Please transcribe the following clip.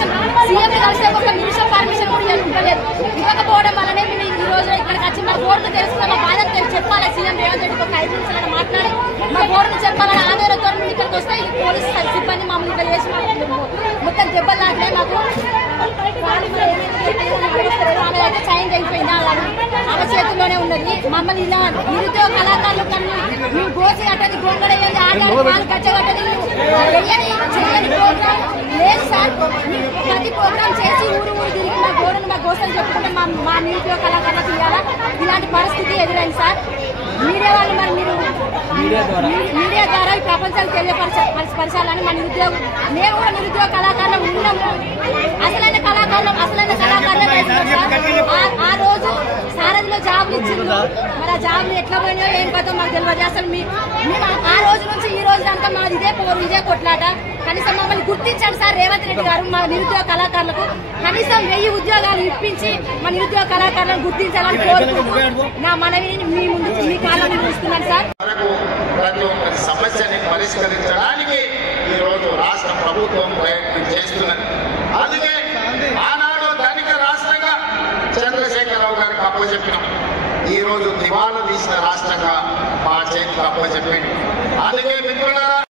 Permission CM కలిస్తే ఒక నిమిషం పర్మిషన్ కూడా ఇవ్వలేదు. ఇవ్వకపోవడం వల్లనే మేము ఈ రోజు ఇక్కడికి వచ్చి మా బోర్డును తెలుసుకున్న మా బాధను చెప్పాలి. సీఎం రేవంత్ రెడ్డికి ఒక 5 నిమిషాలు మాట్లాడి మా బోర్డును చెప్పాలని ఆందోళనతో మేము ఇక్కడికి వస్తే పోలీసు సిబ్బంది మమ్మల్ని ఇక్కడ వేసి మొత్తం దెబ్బలు లాగినాయి. మాకు ఆమె అయితే చైన్ అయిపోయింది, ఆమె చేతుల్లోనే ఉన్నది. మమ్మల్ని ఇలా నిరుద్యోగ కళాకారులు మేము గోసి కట్టది గొంగడ వేయండి ఆటలు కట్టగట్టది చేయని ప్రోగ్రామ్ లేదు సార్. ప్రతి ప్రోగ్రామ్ చేసి ఊరు తిరిగి మా గోడను మా గోసలు చెప్పుకుంటే మా నిరుద్యోగ కళాకారులకు ఇవ్వాలా ఇలాంటి పరిస్థితి ఎదురైంది సార్. మీడియా వాళ్ళు మరి మీరు మీడియా ద్వారా ఈ ప్రపంచానికి తెలియపరచాలని మా నిరుద్యోగం మేము కూడా నిరుద్యోగ కళాకారులు ఉన్నాము. అసలైన కళాకారులు ఆ రోజు సారథిలో జాబులు ఇచ్చింది. మరి ఆ జాబులు ఎట్లా పోయినాయో ఏం కదో మాకు తెలియదు. అసలు మేము ఆ రోజు నుంచి ఈ రోజు అంతా మాది ఇదే పోరు ఇదే కొట్లాట. కనీసం మమ్మల్ని గుర్తించండి సార్ రేవంత్ రెడ్డి గారు. మా నిరుద్యోగ కళాకారులకు కనీసం 1000 ఉద్యోగాలు ఇప్పించి మా నిరుద్యోగ కళాకారులను గుర్తించాలని కోరుకుంటూ నా మనవిని మీ ముందు మీ కాలంలో చూస్తున్నాను సార్. ప్రతి ఒక్క సమస్యని పరిష్కరించడానికి ఈ రోజు రాష్ట్ర ప్రభుత్వం ప్రయత్నం చేస్తున్నది. అందుకే ఆనాడు ధనిక రాష్ట్రంగా చంద్రశేఖరరావు గారికి అప్పచెప్పినాం. ఈ రోజు దివాలా తీసిన రాష్ట్రంగా మా చేతికి అప్పచెప్పింది. అందుకే మిత్రులారా